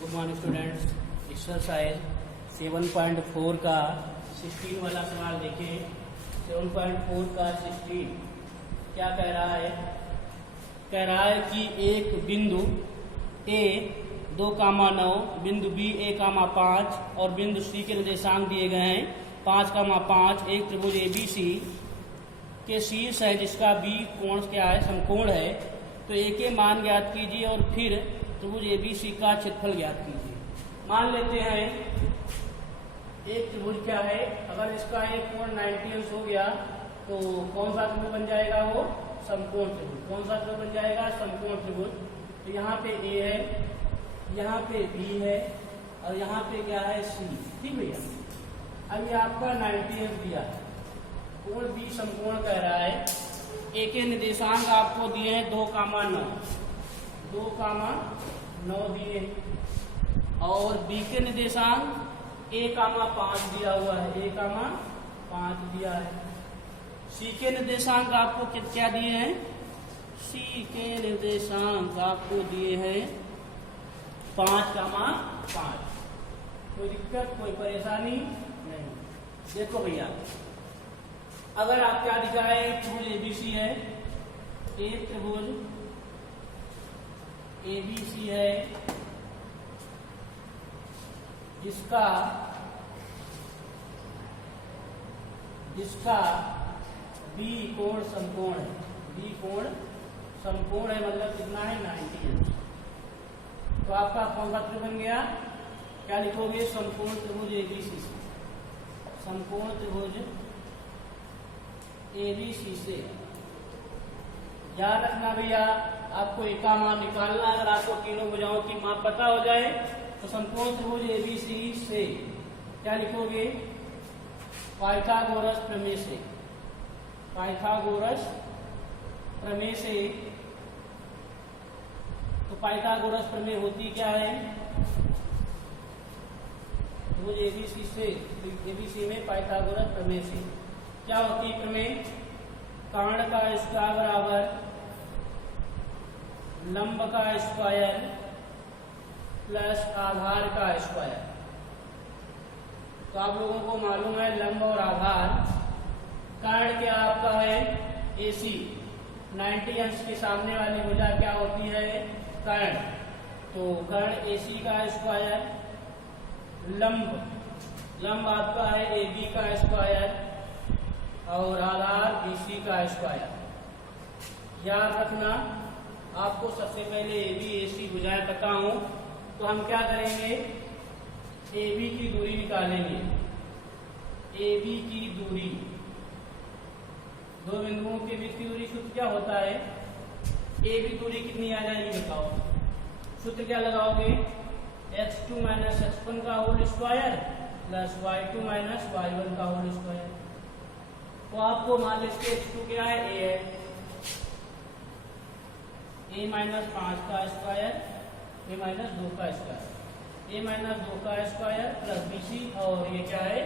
Good morning students. Exercise 7.4 का 16 वाला सवाल देखें। 7.4 का 16 क्या कह रहा है? कह रहा है कि एक बिंदु A 2,9, बिंदु B 1,5 और बिंदु C के निर्देशांक दिए गए हैं 5,5। एक त्रिभुज ABC के शीर्ष है जिसका B कोण क्या है? समकोण है। तो A के मान ज्ञात कीजिए और फिर त्रिभुज ABC का क्षेत्रफल ज्ञात कीजिए। मान लेते हैं एक त्रिभुज क्या है, अगर इसका एक कोण 90 अंश हो गया तो कौन सा त्रिभुज बन जाएगा? वो समकोण त्रिभुज। कौन सा त्रिभुज बन जाएगा? समकोण त्रिभुज। तो यहाँ पे A है, यहाँ पे B है और यहाँ पे क्या है? C। ठीक भैया। अब ये आपका 90 अंश दिया, कोण B समकोण कह रहा है। A के निर्देशांक आपको दिए हैं 2,9, 2,9 दिए और B के निर्देशांक 1,5 दिया हुआ है, 1,5 दिया है। C के निर्देशांक आपको क्या दिए हैं? C के निर्देशांक आपको दिए हैं 5,5। कोई दिक्कत, कोई परेशानी नहीं। देखो भैया, अगर आप क्या दिखाए, त्रिभुज ABC है, एक त्रिभुज ABC है जिसका B कोण समकोण है। B कोण समकोण है, मतलब कितना है? 90 अंश। तो आपका कौन सा त्रिभुज बन गया? क्या लिखोगे? समकोण त्रिभुज ABC से। समकोण त्रिभुज ABC से। याद रखना भैया, आपको एक का मान निकालना। अगर आपको तीनों भुजाओं की माप पता हो जाए तो समकोण त्रिभुज ABC से क्या लिखोगे? पाइथागोरस प्रमेय से। पाइथागोरस प्रमेय से। तो पाइथागोरस प्रमेय होती क्या है? त्रिभुज ABC से, ABC में पाइथागोरस प्रमेय से क्या होती है प्रमेय? कर्ण का स्क्वायर बराबर लंब का स्क्वायर प्लस आधार का स्क्वायर। तो आप लोगों को मालूम है लंब और आधार। कर्ण क्या आपका है? AC। 90 अंश के सामने वाली भुजा क्या होती है? कर्ण। तो कर्ण AC का स्क्वायर, लंब आपका है AB का स्क्वायर और आधार BC का स्क्वायर। याद रखना, आपको सबसे पहले AB AC भुजाएं पता हो तो हम क्या करेंगे? AB की दूरी निकालेंगे। AB की दूरी, दो बिंदुओं के बीच की दूरी सूत्र क्या होता है? AB दूरी कितनी आ जाएगी बताओ? सूत्र क्या लगाओगे? x2 माइनस x1 का whole square plus y2 minus y1 का होल स्क्वायर। तो आपको मान लीजिए x2 क्या है? A है, A माइनस 5 का स्क्वायर, A माइनस 2 का स्क्वायर, A माइनस 2 का स्क्वायर प्लस BC और ये क्या है?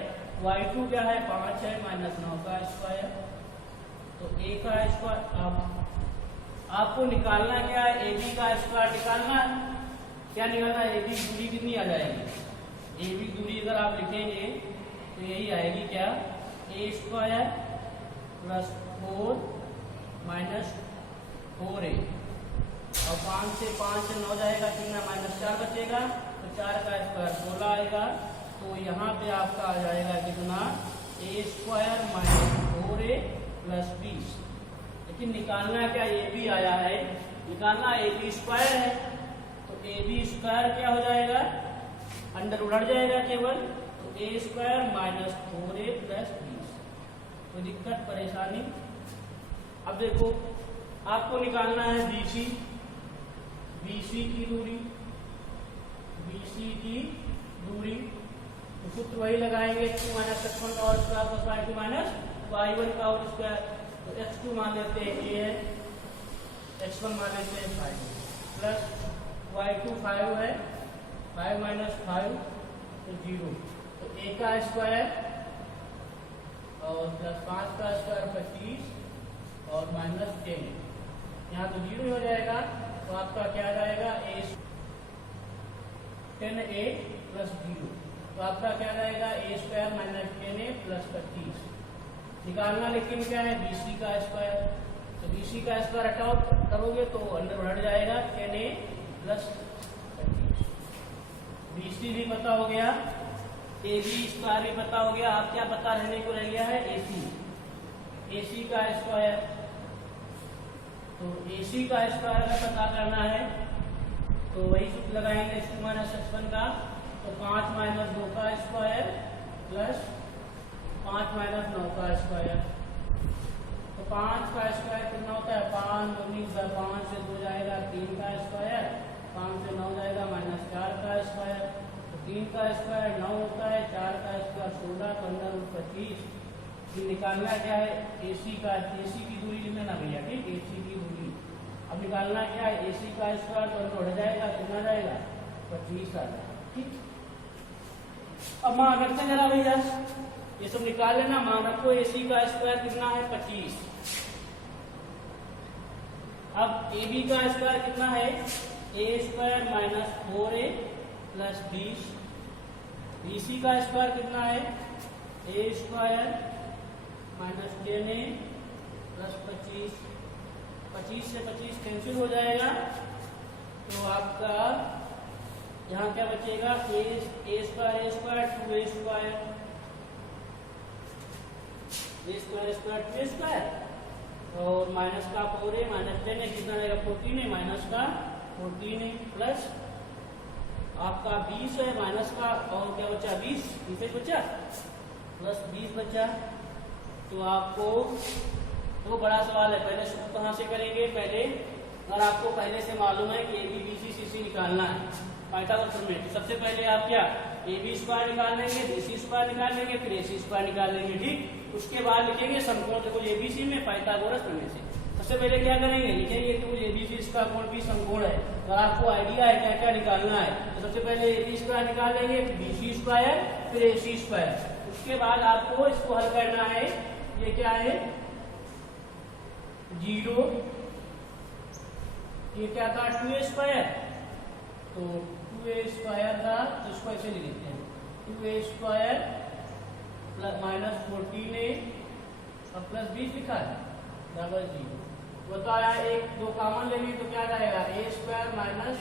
y2 क्या है? 5 है, माइनस 9 का स्क्वायर। तो A का स्क्वायर आपको निकालना क्या है? AB का स्क्वायर निकालना। क्या निकालना? AB दूरी कितनी आ जाएगी? AB दूरी अगर आप लिखेंगे तो यही आएगी क्या? A square plus 4 minus 4A और 5 से 9 जाएगा, कितना? माइनस 4 बचेगा। तो 4 का स्क्वायर 16 आएगा। तो यहाँ पे आपका आ जाएगा कितना? A square minus 4A plus 20। लेकिन निकालना क्या? AB आया है, निकालना AB स्क्वायर है। तो AB स्क्वायर क्या हो जाएगा? अंडर उड़ जाएगा केवल। तो A square minus 4A plus 20। कोई दिक्कत परेशानी? अब देखो, आपको निकालना है BC की दूरी। BC की दूरी तो सूत्र वही लगाएंगे, x2 माइनस x1 का whole square plus y2 minus y1 का होल स्क्वायर। तो x2 मान लेते हैं A है, x1 मान लेते हैं 5 प्लस y2 5 है, 5 माइनस 5 तो 0। तो A का स्क्वायर और प्लस 5 का स्क्वायर 25 और माइनस 10। यहाँ तो 0 हो जाएगा। तो आपका क्या आ जाएगा? A 10a plus 0। तो आपका क्या रहेगा a square minus 10a plus 25। निकालना लेकिन क्या है bc का स्क्वायर। तो bc का स्क्वायर हटाओ करोगे तो अंदर बढ़ जाएगा 10a प्लस 25। bc भी पता हो गया, ab स्क्वायर भी पता हो गया। आप क्या पता रहने को रह गया है ac का स्क्वायर। तो ac का स्क्वायर का पता करना है तो वही सूत्र लगाएंगे x2 माइनस x1 का। तो 5 माइनस 2 का स्क्वायर प्लस 5 माइनस 9 का स्क्वायर। तो 5 का स्क्वायर कितना होता है 5 दूनी 5 से 2 जाएगा 3 का स्क्वायर, 5 से 9 जाएगा माइनस 4 का स्क्वायर। तो 3 का स्क्वायर 9 होता है, 4 का स्क्वायर 16, 15 और 25। निकालना क्या है AC की दूरी लिखना भैया, ठीक, AC की दूरी। अब निकालना क्या है AC का स्क्वायर तो अंदर बढ़ जाएगा, कितना जाएगा 25 आ जाएगा, ठीक। अब मान रखते जरा भैया, ये सब निकाल लेना। मान रखो AC का स्क्वायर कितना है 25। अब AB का स्क्वायर कितना है a square minus 4a plus 20। BC का स्क्वायर कितना है a square minus 10a plus 25। 25 से 25 कैंसिल हो जाएगा तो आपका यहाँ क्या बचेगा a square 2a square 2a square और माइनस का 4a माइनस 10a कितना रहेगा 14a माइनस का 14a प्लस आपका 20 है माइनस का और क्या बचा 20 बचा प्लस 20 बचा। तो आपको तो बड़ा सवाल है, पहले सूत्र कहाँ से करेंगे। पहले अगर आपको पहले से मालूम है कि AB BC CC निकालना है पाइथागोरस प्रमेय, तो सबसे पहले आप क्या AB स्क्वायर निकाल लेंगे, BC स्क्वायर निकाल लेंगे, फिर AC स्क्वायर निकाल लेंगे, ठीक। उसके बाद लिखेंगे समकोण त्रिभुज ABC में पाइथागोरस प्रमेय से। सबसे पहले क्या करेंगे लिखेंगे त्रिभुज ABC इसका कोण भी समकोण है। अगर आपको आइडिया है क्या क्या निकालना है तो सबसे पहले AB स्क्वायर निकाल लेंगे, BC स्क्वायर, फिर AC स्क्वायर। उसके बाद आपको इसको हल करना है। ये क्या है 0, ये क्या था 2a स्क्वायर, तो 2a स्क्वायर था तो इसको ऐसे लिख देते हैं 2a square plus minus 14a और प्लस 20 लिखा है बराबर 0। बताया एक दो कॉमन लेंगे तो क्या जाएगा a square minus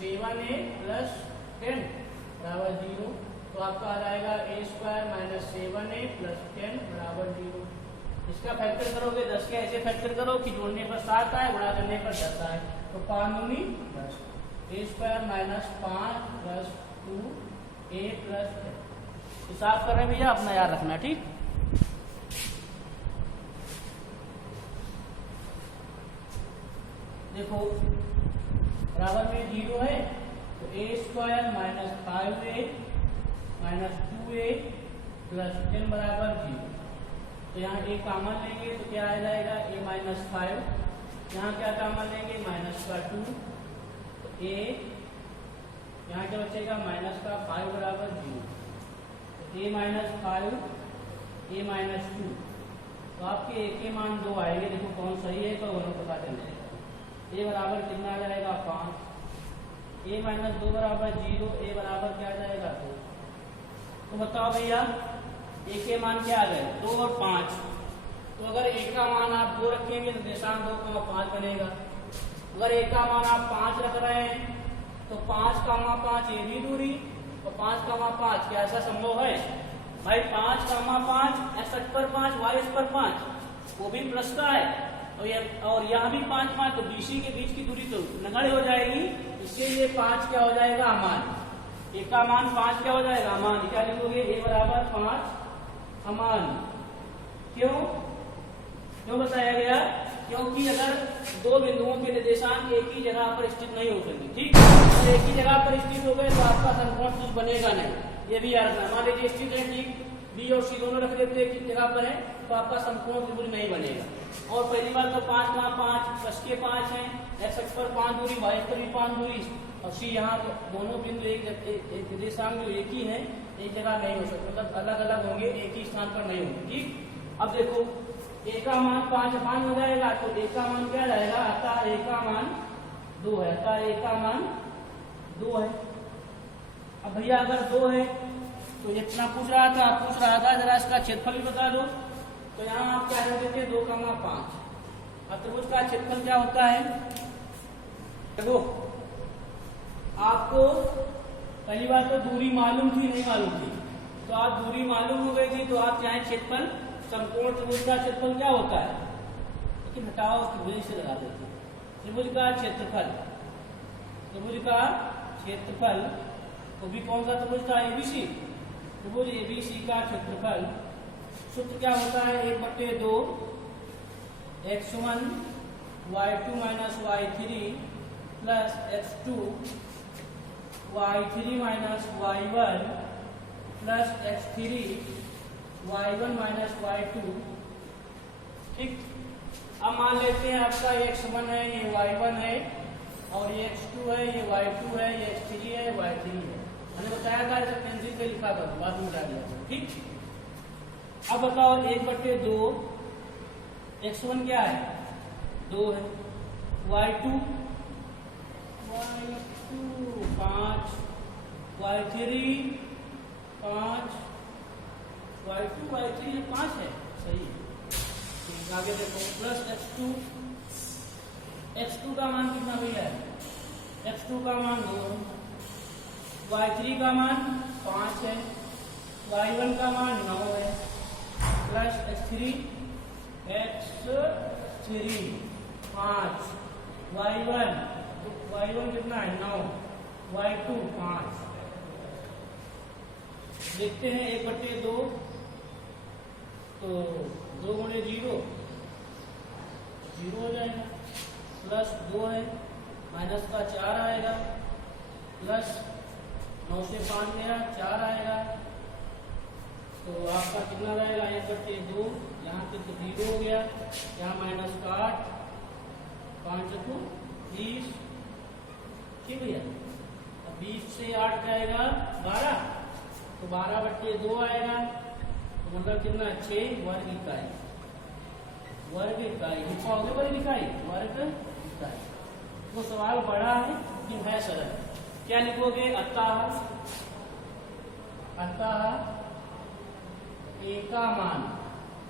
7a plus 10 बराबर 0। तो आपका आ जाएगा a square minus 7a plus 10 बराबर 0। इसका फैक्टर करोगे 10 के ऐसे फैक्टर करो कि जोड़ने पर 7 आए, गुणा करने पर 10 आए। तो 5 दूनी 10, a square minus 5 plus 2a plus 10। हिसाब कर रहे हैं भैया, अपना याद रखना, ठीक। देखो बराबर में 0 है तो a square minus 5a minus 2a plus 10 बराबर 0। तो यहाँ a कॉमन लेंगे तो क्या आ जाएगा a माइनस 5, यहाँ क्या कॉमन लेंगे माइनस का 2, तो a यहाँ क्या बचेगा माइनस का 5 बराबर 0। तो a माइनस 5 a माइनस 2, तो आपके a के मान 2 आएंगे। देखो कौन सही है तो दोनों पता चल जाएगा। a बराबर कितना आ जाएगा 5, a माइनस 2 बराबर 0, a बराबर क्या आ जाएगा 2। तो बताओ भैया a के मान क्या आ गए 2 और 5। तो अगर a का मान आप 2 रखेंगे तो निर्देशांक 2,5 बनेगा। अगर a का मान आप 5 रख रहे हैं तो 5,5 ये भी दूरी और 5,5 क्या ऐसा संभव है भाई 5,5 x पर 5 y पर 5 वो भी प्लस का है और यहाँ भी 5,5 तो BC के बीच की दूरी तो नगण्य हो जाएगी। इसलिए 5 क्या हो जाएगा अमान, a का मान 5 क्या हो जाएगा अमान। क्या लिखोगे a बराबर 5 अमान। क्यों बताया गया, क्योंकि अगर दो बिंदुओं के निर्देशांक एक ही जगह पर स्थित नहीं हो सकते, ठीक। तो एक ही जगह पर स्थित हो गए तो आपका समकोण त्रिभुज बनेगा नहीं, ये भी याद रखना। मान लीजिए स्थित है, ठीक, B और C दोनों रख देते एक ही जगह पर है तो आपका समकोण त्रिभुज नहीं बनेगा। और पहली बार तो 5,5 प्लस के 5 है, x अक्ष पर 5 दूरी, y पर भी 5 दूरी और C यहाँ तो दोनों बिंदु एक निर्देशांक जो एक ही है एक जगह नहीं हो सकते, मतलब अलग अलग होंगे, एक ही स्थान पर नहीं होंगे, ठीक। अब देखो a का मान 5 हो जाएगा तो a का मान क्या रहेगा, अतः a का मान 2 है, अतः a का मान 2 है। अब भैया अगर 2 है तो जितना पूछ रहा था जरा इसका क्षेत्रफल भी बता दो। तो यहाँ आप क्या रख देते 2,5। अब त्रिभुज का क्षेत्रफल क्या होता है? देखो आपको पहली बात तो दूरी मालूम थी नहीं मालूम थी, तो आप दूरी मालूम हो गई थी तो आप चाहे क्षेत्रफल समकोण त्रिभुज का क्षेत्रफल क्या होता है, लेकिन हटाओ त्रिभुज से लगा देते हैं। त्रिभुज का क्षेत्रफल वो भी कौन सा त्रिभुज था? एबीसी। त्रिभुज एबीसी का क्षेत्रफल सूत्र क्या होता है? 1/2 x1 y2 minus y3 plus x2 y3 minus y1 plus x3 y1 minus y2। ठीक, अब मान लेते हैं आपका ये x1 है, ये y1 है, और ये x2 है, ये y2 है, ये x3 है, y3 है। मैंने बताया था इसे पेंसिल पे लिखा था, बाद में उठा लिया। ठीक, अब बताओ 1/2 x1 क्या है? 2 है, y2 5, y3 5, y2 y3 ये 5 है, सही है। ठीक, आगे देखो प्लस x2 का मान कितना भैया है? x2 का मान 2 है, y3 का मान 5 है, y1 का मान 9 है, प्लस x3 5, y1 कितना है? 9, y2 5। देखते हैं 1/2 तो 2 गुणे 0 हो जाएगा, प्लस 2 है, माइनस का 4 आएगा, प्लस 9 से 5 गया 4 आएगा, तो आपका कितना रहेगा? 1/2, यहाँ पे तो 0 हो गया, यहाँ माइनस का 8, 5 को 20। ठीक भैया, अब 20 से 8 जाएगा 12, तो 12/2 आएगा, तो मतलब कितना? 6 वर्ग इकाई। लिखोगे वर्ग इकाई। वो सवाल बड़ा है लेकिन है सरल। क्या लिखोगे? अतः ए का मान,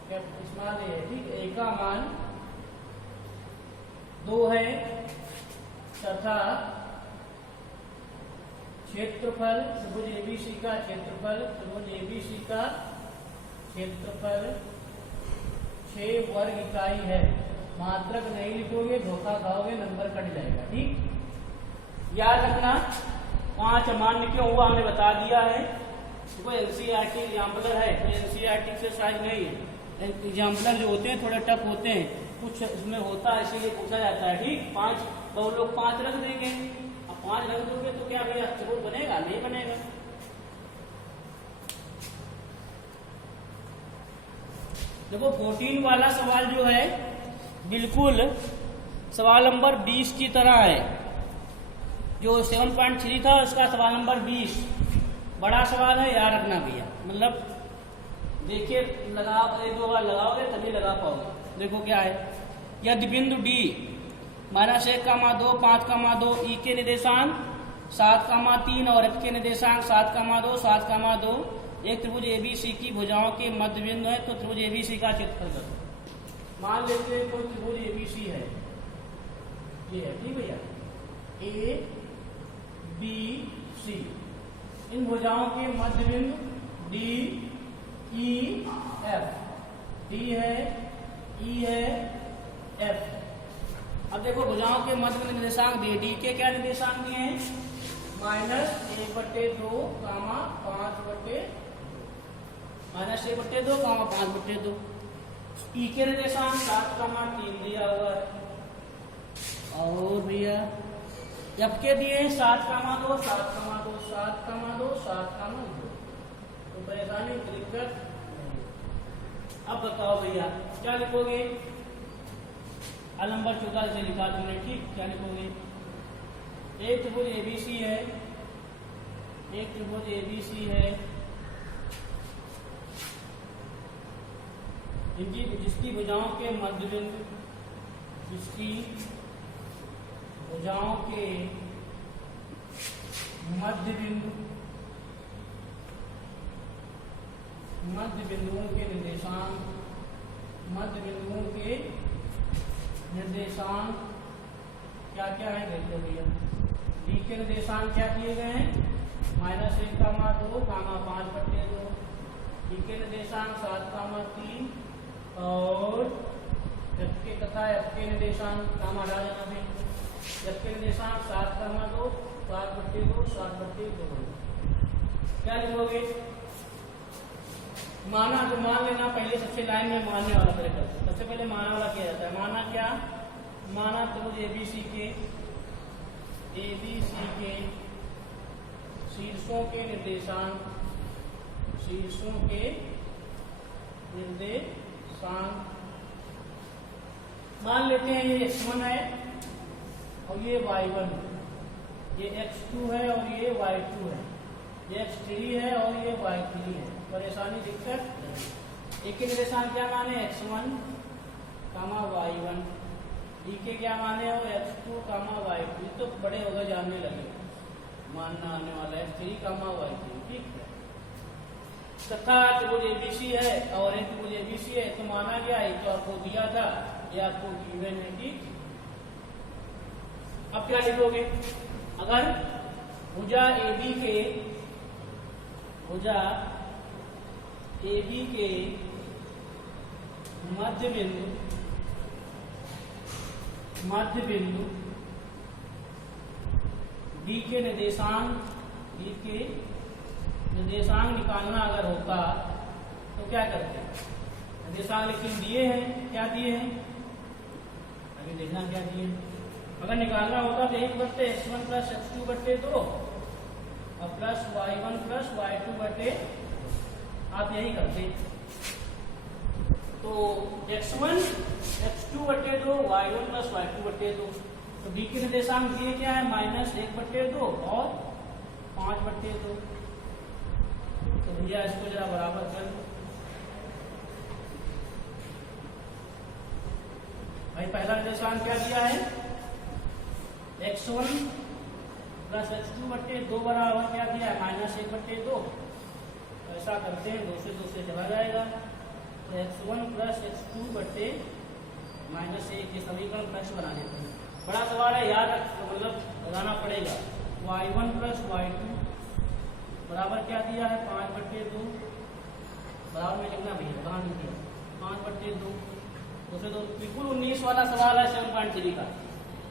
ठीक, ए का मान 2 है तथा क्षेत्रफल त्रिभुज एबीसी का क्षेत्रफल 6 वर्ग इकाई है। मात्रक नहीं लिखोगे धोखा खाओगे, नंबर कट जाएगा। ठीक, याद रखना 5 अमान्य क्यों हुआ हमने बता दिया है। कोई एनसीईआरटी एग्जाम्पलर है, कोई एनसीईआरटी से शायद नहीं है। एग्जाम्पलर जो होते हैं थोड़े टफ होते हैं, कुछ इसमें होता है, इसीलिए पूछा जाता है। ठीक, 5 तो लोग 5 रख देंगे, अब 5 रख दोगे तो क्या भैया त्रिभुज बनेगा? नहीं बनेगा। देखो 14 वाला सवाल जो है बिल्कुल सवाल नंबर 20 की तरह है। जो 7.3 था उसका सवाल नंबर 20 बड़ा सवाल है, याद रखना भैया। मतलब देखिए लगाओ, 1-2 बार लगाओगे तभी लगा पाओगे। देखो क्या है, यदि बिंदु D -1,2 5,2 E के निर्देशांक 7,3 और F के निर्देशांक 7,2 7,2 एक त्रिभुज एबीसी की भुजाओं के मध्य बिंदु है, तो त्रिभुज एबीसी का क्षेत्रफल करो। मान लेते हैं कोई त्रिभुज एबीसी है, ये है, ठीक भैया, ए बी सी, इन भुजाओं के मध्य बिंदु डी ई एफ, डी है, ई है, एफ। अब देखो भुजाओं के मध्य बिंदु निर्देशांक दिए, डी के क्या निर्देशांक दिए हैं? -1/2, -1/2, ई के निर्देशांक 7,3 दिया हुआ है, और भैया एफ के दिए हैं 7,2, 7,2, 7,2, 7,2। तो परेशानी दिक्कत नहीं। अब बताओ भैया क्या लिखोगे? नंबर 14 से लिखा तुमने, ठीक, क्या लिखोगे? एक त्रिभुज एबीसी है, एक त्रिभुज एबीसी है, जिसकी भुजाओं के मध्य बिंदु, जिसकी भुजाओं के मध्य बिंदु बिंदुओं के निर्देशांक, मध्य बिंदुओं के निर्देशांक क्या क्या है देख लो भैया। डी के निर्देशांक क्या किए गए हैं, -1, 2, 5/2। डी के निर्देशांक 7, 3 और एफ के तथा एफ के निर्देशांक काम हटा देना भी। एफ के निर्देशांक 7, 2, 7/2, 7/2। क्या लिखोगे, माना, जो मान लेना पहले सबसे लाइन में मानने वाला पहले करते हैं। सबसे पहले माना वाला किया जाता है। माना क्या, माना त्रिभुज एबीसी के शीर्षों के निर्देशांक, शीर्षों के निर्देशांक मान लेते हैं ये x1 है और ये y1, ये x2 है और ये y2 है, ये x3 है और ये y3 है। परेशानी दिक्कत नहीं। एक के निर्देशांक क्या माने, x1, y1। डी के क्या माने हो, x2, y2। तो बड़े हो गए, जानने लगे, मानना आने वाला x3, y3। ठीक है। तथा त्रिभुज एबीसी है और एक त्रिभुज एबीसी है, तो माना गया, ये तो आपको दिया था, ये आपको गिवन है। ठीक, अब क्या लिखोगे, अगर भुजा AB के मध्य बिंदु D के निर्देशांक निकालना अगर होता तो क्या करते हैं। निर्देशांक लेकिन दिए हैं, क्या दिए हैं अभी देखना क्या दिए हैं। अगर निकालना होता तो 1/x1 + x2/2 और प्लस y1 + y2/, आप यही करते। तो x1 x2/2, y1 + y2/2। तो डी के निर्देशांक दिए क्या है, -1/2 और 5/2। तो भैया इसको जरा बराबर कर लो भाई। पहला निर्देशांक क्या दिया है, x1 + x2/2 बराबर क्या दिया है, -1/2। ऐसा करते हैं, 2 से चला जाएगा, तो x1 + x2/, -1 के समीकरण प्रश्न बना देते हैं। बड़ा सवाल है, याद रख, मतलब लगाना पड़ेगा। y1 + y2 बराबर क्या दिया है, 5/2। बराबर में लिखना भैया, कहाँ नहीं दिया, 5/2। 2 से 2 बिल्कुल 19 वाला सवाल है, 7.3 का,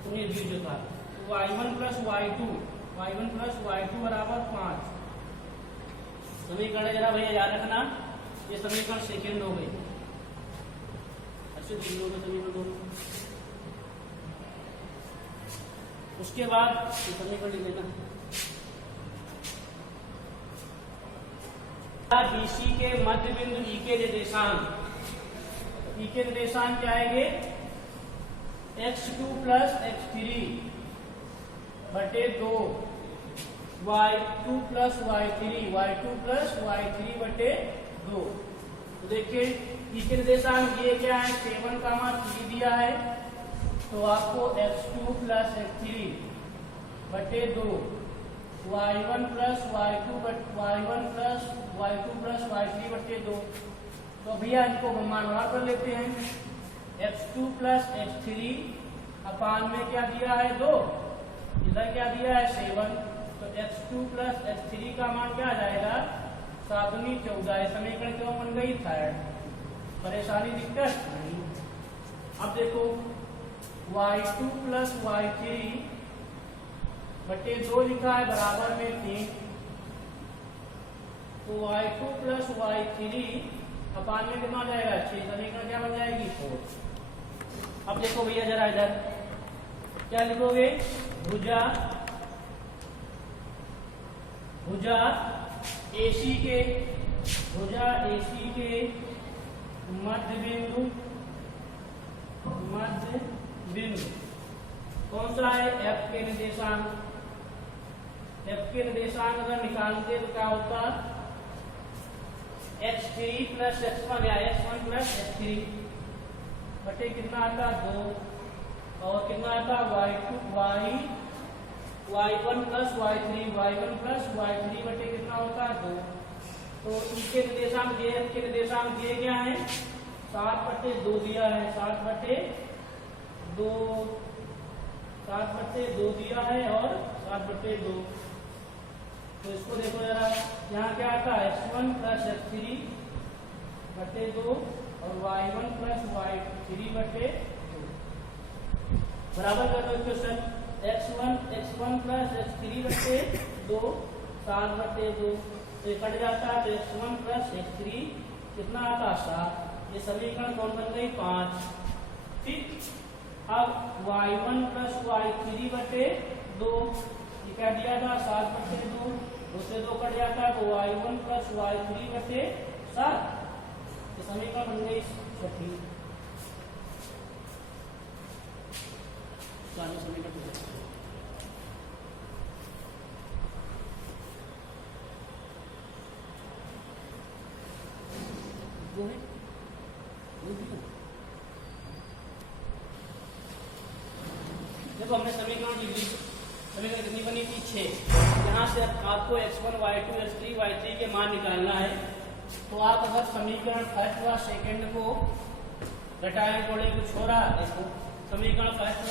19-20 जो था। y1 + y2 बराबर 5। समीकरण जरा भैया याद रखना, ये समीकरण सेकेंड हो गई, अच्छे दिनों के समीकरण दोनों। उसके बाद ये समीकरण लिख लेना, BC के मध्य बिंदु E के निर्देशांक, E के निर्देशांक क्या आएंगे, x2 + x3/2, y2 + y3/2। तो देखिए E के निर्देशांक ये क्या है, 7, 3 दिया है, तो आपको x2 + x3/2, y1 + y2/2। तो भैया इनको मनमाना कर लेते हैं। x2 + x3 अपान में क्या दिया है, 2, इधर क्या दिया है, 7। तो x2 + x3 का मान क्या आ जाएगा, 7 × 14। समीकरण क्यों बन गई, थर्ड। परेशानी दिक्कत नहीं। अब देखो y2 + y3/2 लिखा है, बराबर में 3। तो y2 + y3 अपान में कितना हो जाएगा, 6। समीकरण क्या बन जाएगी, 4। अब देखो भैया जरा इधर क्या लिखोगे, भुजा AC के मध्य बिंदु कौन सा है, F के निर्देशांक। F के निर्देशांक अगर निकालते तो क्या होता, x3 + x1 या x1 + x3 बटे कितना आता, 2, और कितना आता, y1 + y3 बटे कितना होता है, 2। तो इनके निर्देशांक जे एफ के निर्देशांक जे क्या है 7/2 दिया है, 7/2 दिया है और 7/2। तो इसको देखो जरा, यहाँ क्या आता है x1 प्लस x3/2 और y1 प्लस y3/2 बराबर कर दो क्वेश्चन। x1 प्लस x3/2 7/2 से कट जाता है तो x1 प्लस x3 कितना आता 7। ये समीकरण कौन बन गई 5। ठीक, अब y1 प्लस y3/2 ये क्या दिया था 7/2, 2 से 2 कट जाता है तो y1 प्लस y3/7। ये समीकरण बन गई 6। समीकरण देखो हमने समीकरण लिख ली, समीकरण कितनी बनी थी 6। यहाँ से आपको x1 y2 x3 y3 के मान निकालना है। तो आप अगर समीकरण फर्स्ट व सेकंड को घटाएं जोड़े कुछ हो रहा है, देखो समीकरण फर्स्ट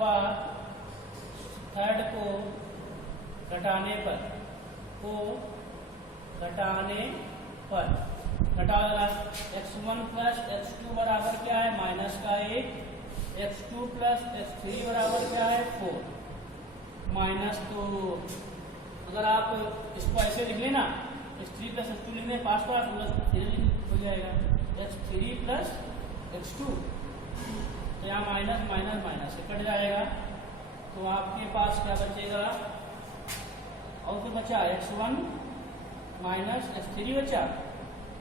व थर्ड को घटाने पर घटा x1 प्लस x2 बराबर क्या है -1, x2 प्लस x3 बराबर क्या है 4 माइनस। तो अगर आप इसको ऐसे लिख लेना x3 प्लस x2 लिखने पास हो जाएगा x3 प्लस x2, तो यहाँ माइनस माइनस माइनस से कट जाएगा। तो आपके पास क्या बचेगा और क्या बचा x1 माइनस x3 बचा,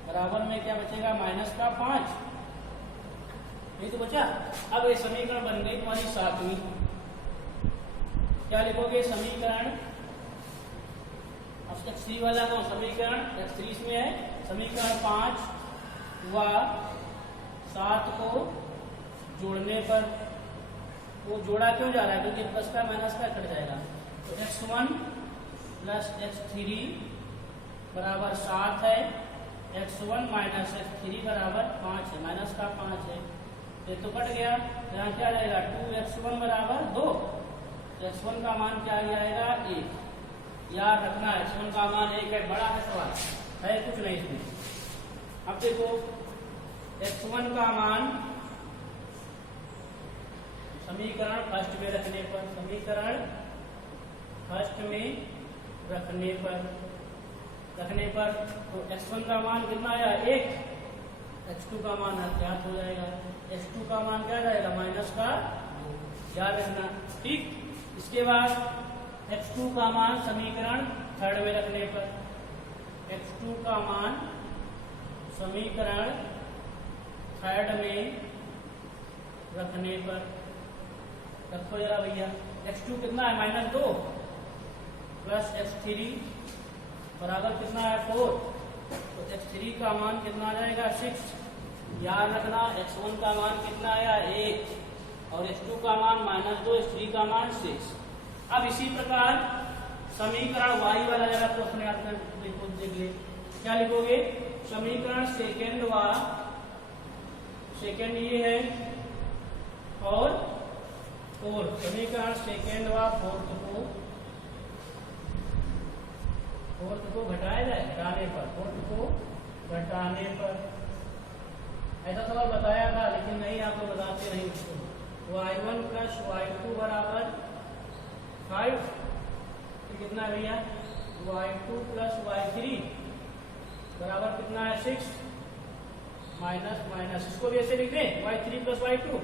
बराबर में क्या बचेगा -5, ये तो बचा। अब ये समीकरण बन गई तुम्हारी 7वीं। क्या लिखोगे समीकरण, अब x3 वाला तो समीकरण x3 इसमें है, समीकरण 5 व 7 को जोड़ने पर, वो जोड़ा क्यों जा रहा है क्योंकि प्लस का माइनस का कट जाएगा। तो x1 प्लस x3 बराबर 7 है, x1 माइनस x3 बराबर 5 है, -5 है, ये तो कट गया। यहाँ क्या जाएगा 2x1 बराबर 2, तो x1 का मान क्या आ जाएगा 1। याद रखना x1 का मान 1 है, बड़ा है सवाल है कुछ नहीं इसमें। अब देखो x1 का मान समीकरण फर्स्ट में रखने पर, तो x1 का मान कितना आया 1, x2 का मान ज्ञात हो जाएगा, x2 का मान क्या जाएगा -2, याद रखना। ठीक, इसके बाद x2 का मान समीकरण थर्ड में रखने पर, x2 का मान समीकरण थर्ड में रखने पर रखो जरा भैया। x2 कितना है -2 प्लस x3 बराबर कितना है 4, तो x3 का मान कितना आ जाएगा 6। याद रखना x1 का मान कितना आया 1 और x2 का मान -2, x3 का मान 6। अब इसी प्रकार समीकरण y वाला जरा प्रश्न याद कर देख ले, क्या लिखोगे समीकरण सेकेंड ये है और समीकरण सेकेंड व फोर्थ को घटाया जाए, घटाने पर ऐसा सवाल बताया था लेकिन नहीं आपको बताते नहीं उसको। y1 प्लस y2 बराबर 5, तो कितना है भैया y2 प्लस y3 बराबर कितना है 6 माइनस, इसको भी ऐसे लिख दें y3 प्लस y2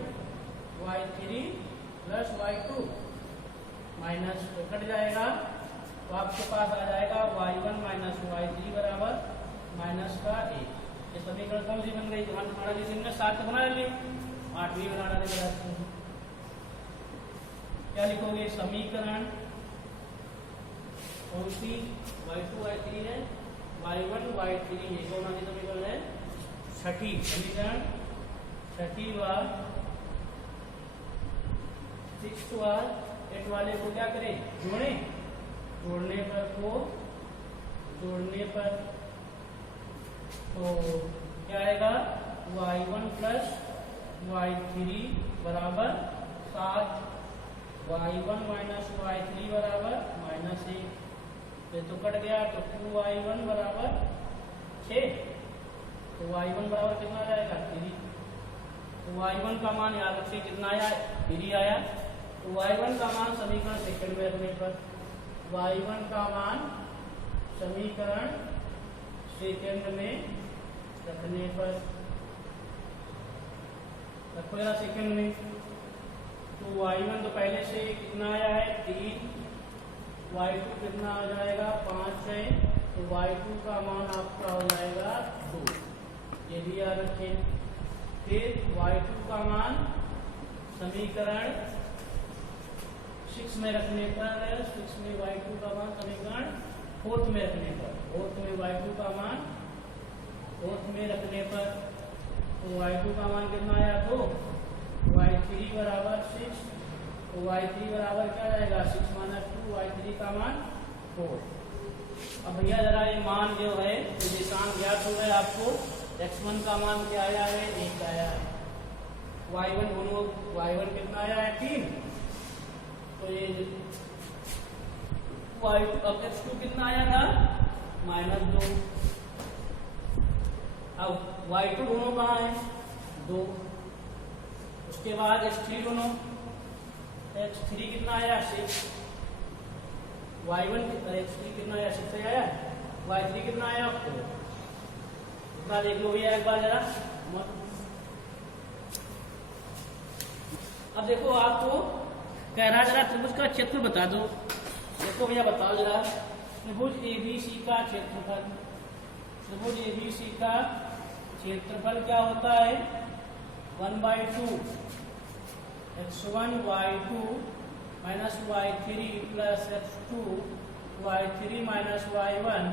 माइनस, तो कट जाएगा तो आपके पास आ जाएगा y1 माइनस y3 बराबर -1। ये समीकरण कौन सी बन गई, तुम्हारा जिस में 7 बना ली 8वीं बना डाले। क्या लिखोगे समीकरण कौन सी y2 y3 है, y1 y3 है, कौन सी समीकरण है 6ठी समीकरण, 6ठी व 6 व 8 वाले को क्या करें जोड़ने पर तो क्या आएगा, y1 प्लस y3 बराबर 7, y1 माइनस y3 बराबर -1, तो कट गया तो 2y1 बराबर 6, तो y1 बराबर कितना आ जाएगा 3। तो y1 का मान याद रखिए कितना आया, 3 आया। तो y1 का मान समीकरण सेकंड में रखने पर, y1 का मान समीकरण सेकंड में रखने पर रखो यार सेकंड में। तो y1 तो पहले से कितना आया है 3, y2 कितना आ जाएगा 5 है, तो y2 का मान आपका हो जाएगा 2, ये भी याद रखें। फिर y2 का मान समीकरण 6 में रखने पर, 6 में y2 का मान समीकरण 4 में रखने पर, 4 में y2 का मान 4 में रखने पर, तो y2 का मान कितना आया 2, y3 बराबर 6, तो y3 बराबर क्या आएगा 6 माइनस 2, y3 का मान 4। अब भैया जरा ये मान जो है निर्देशांक ज्ञात हो गए आपको, x1 का मान क्या आया है 1 आया है, y1 दोनों y1 कितना आया है 3, तो ये y2 अब x2 कितना आया था -2, अब y2 दोनों कहाँ है 2, उसके बाद x3 दोनों, x3 कितना आया 6, y1 x3 कितना आया 6 आया, y3 कितना आया 4, इतना देख लो भैया एक बार जरा। अब देखो आपको कह रहा जरा त्रिभुज का क्षेत्र बता दो, देखो भैया बताओ जरा, त्रिभुज ABC का क्षेत्रफल, त्रिभुज ABC का क्षेत्रफल क्या होता है 1/2 x1 y2 minus y3 plus x2 y3 minus y1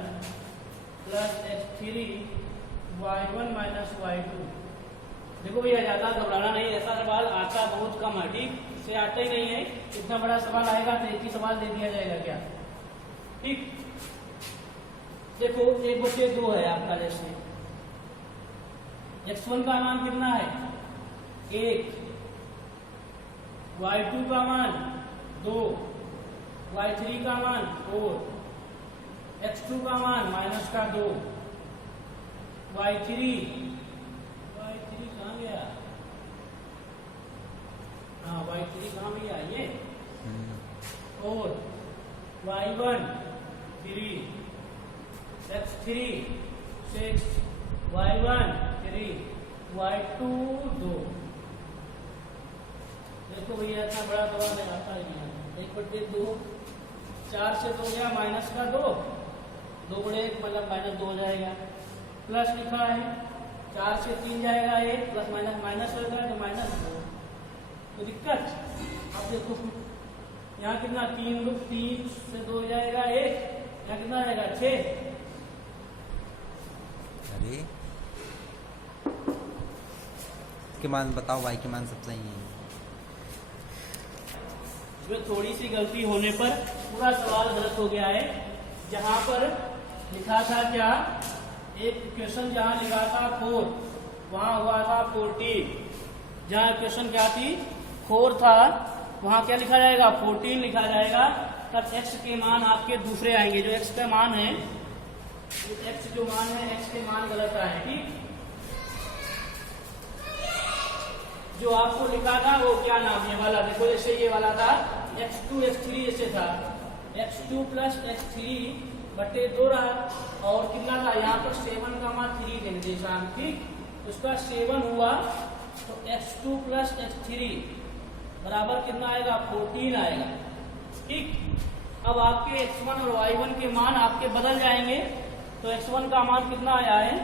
plus x3 y1 minus y2। देखो भैया ज्यादा घबराना नहीं, ऐसा सवाल आता बहुत कम है, ठीक से आता ही नहीं है, इतना बड़ा सवाल आएगा तो एक ही सवाल दे दिया जाएगा क्या, ठीक। देखो 1/2 है आपका, जैसे x1 का मान कितना है 1, y2 का मान 2, y3 का मान 4, x2 का मान -2, y3 कहाँ गया, हाँ y3 कहाँ गया ये, और y1 3, x3 6, y1 3, y2 2। देखो भैया इतना बड़ा सवाल है आता ही नहीं, 1/2, 4 से 2 गया -2, 2/1 मतलब -2 हो जाएगा, प्लस लिखा है 4 से 3 जाएगा 1, प्लस माइनस होगा तो -2, तो दिक्कत। अब देखो यहाँ कितना 3 से 2 जाएगा 1, यहाँ कितना आएगा 6, अरे के मान बताओ, y के मान सब सही है। जो थोड़ी सी गलती होने पर पूरा सवाल गलत हो गया है। जहां पर लिखा था क्या, एक क्वेश्चन जहां लिखा था 4, वहां हुआ था 14। जहां क्वेश्चन क्या थी 4 था, वहां क्या लिखा जाएगा 14 लिखा जाएगा। तब x के मान आपके दूसरे आएंगे, जो x का मान है, x जो मान है x के मान गलत आए, ठीक। जो आपको लिखा था वो क्या नाम ये वाला, देखो जैसे ये वाला था x2 x3 ऐसे था, x2 प्लस x3 बटे 2 रहा, और कितना था यहाँ पर 7 का मान 3 देंगे निर्देशांक, ठीक। उसका 7 हुआ तो x2 प्लस x3 बराबर कितना आएगा 14 आएगा, ठीक। अब आपके x1 और y1 के मान आपके बदल जाएंगे। तो x1 का मान कितना आया है,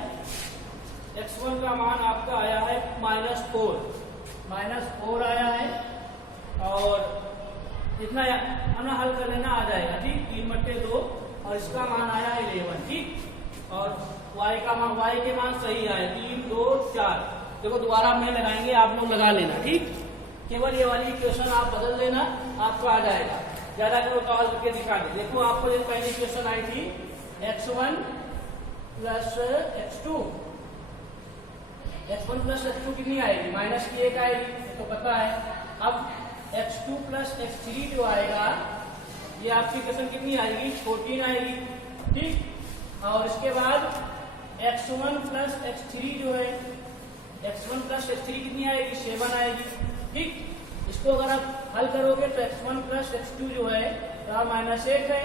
x1 का मान आपका आया है -4 आया है, और इतना ना हल कर लेना आ जाएगा, ठीक। 3/2 और इसका मान आया 11, ठीक। और y का मान, y के मान सही आए 3 2 4। देखो दोबारा नहीं लगाएंगे, आप लोग लगा लेना, ठीक। केवल ये वाली इक्वेशन आप बदल लेना, आपका आ जाएगा। ज्यादा करो तो हल करके दिखा दे। देखो आपको जो पहली क्वेश्चन आई थी x1 plus x2, x1 plus x2 कितनी आएगी, माइनस की 1 आएगी, ये तो पता है। अब x2 प्लस x3 जो आएगा ये आपकी क्वेश्चन कितनी आएगी, 14 आएगी, ठीक। और इसके बाद x1 प्लस x3 जो है, x1 प्लस x3 कितनी आएगी, 7 आएगी, ठीक। इसको अगर आप हल करोगे तो x1 प्लस x2 जो है माइनस 1 है,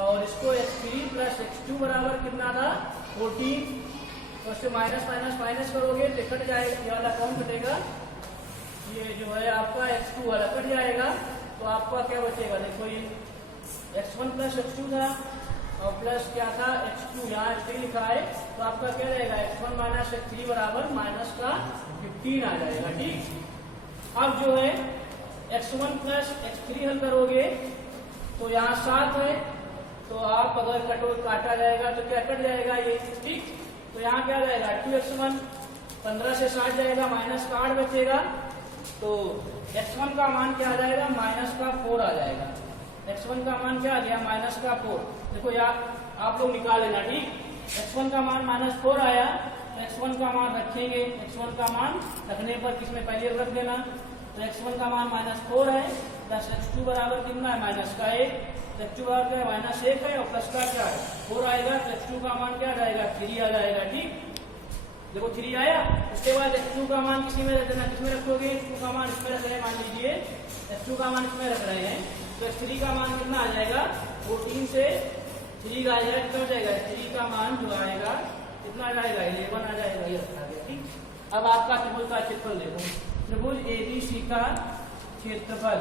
और इसको x3 प्लस x2 बराबर कितना था, 14। तो इससे माइनस माइनस माइनस करोगे तो कट जाएगा, ये वाला कौन कटेगा, ये जो है आपका x2 वाला कट जाएगा। तो आपका क्या बचेगा, देखो ये x1 प्लस x2 था और प्लस क्या था x2, यहाँ x3 लिखा है, तो आपका क्या रहेगा x1 माइनस x3 बराबर माइनस का 15 आ जाएगा, ठीक। अब जो है x1 प्लस x3 हल करोगे तो यहाँ 7 है, तो आप अगर काटा जाएगा तो क्या कट जाएगा ये, ठीक। तो यहाँ क्या जाएगा 2x1, 15 से 7 जाएगा, माइनस का 8 बचेगा, तो x1 का मान क्या आ जाएगा, माइनस का 4 आ जाएगा। x1 का मान क्या आ गया, माइनस का 4। देखो यार आप लोग निकाल लेना, ठीक। x1 का मान माइनस 4 आया, x1 का मान रखेंगे, x1 का मान रखने पर किसमें पहले रख देना, तो x1 का मान माइनस 4 है, प्लस x2 बराबर कितना है, माइनस का 1, x2 बराबर क्या है, माइनस 1 है, और प्लस का क्या है 4 आएगा, तो x2 का मान क्या आ जाएगा, 3 आ जाएगा, ठीक। देखो 3 आया। उसके बाद x2 का मान किसी में रख देना, किसमें रखोगे, x2 का मान इसमें रख रहे हैं, मान लीजिए x2 का मान इसमें रख रहे हैं, तो x3 का मान कितना आ जाएगा, 14 से 3 आ जाएगा, कितना हो जाएगा, 3 का मान जो आएगा कितना आ जाएगा, 11 आ जाएगा, ये रखा गया, ठीक। अब आपका त्रिभुज का क्षेत्रफल देखो, त्रिभुज ABC का क्षेत्रफल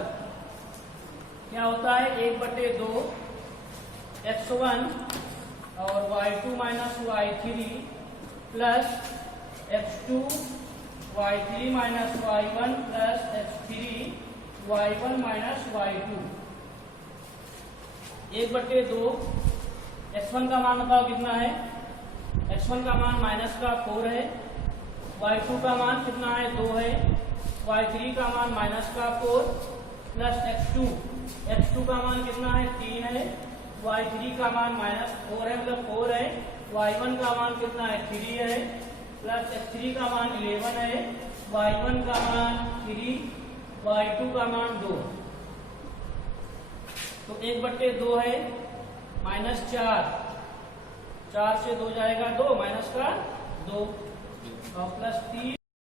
क्या होता है, 1/2 x1 और y2 minus y3 plus x2 y3 minus y1 plus x3 y1 minus y2। 1/2 x1 का मान बताओ कितना है, x1 का मान माइनस का 4 है, y2 का मान कितना है, 2 है, y3 का मान माइनस का 4 प्लस x2 का मान कितना है, 3 है, y3 का मान माइनस 4 है, मतलब 4 है, y1 का मान कितना है, 3 है, प्लस x3 का मान 11 है, y1 का मान 3, y2 का मान 2। तो 1/2 है, माइनस 4 से 2 जाएगा 2, माइनस का 2 और प्लस 3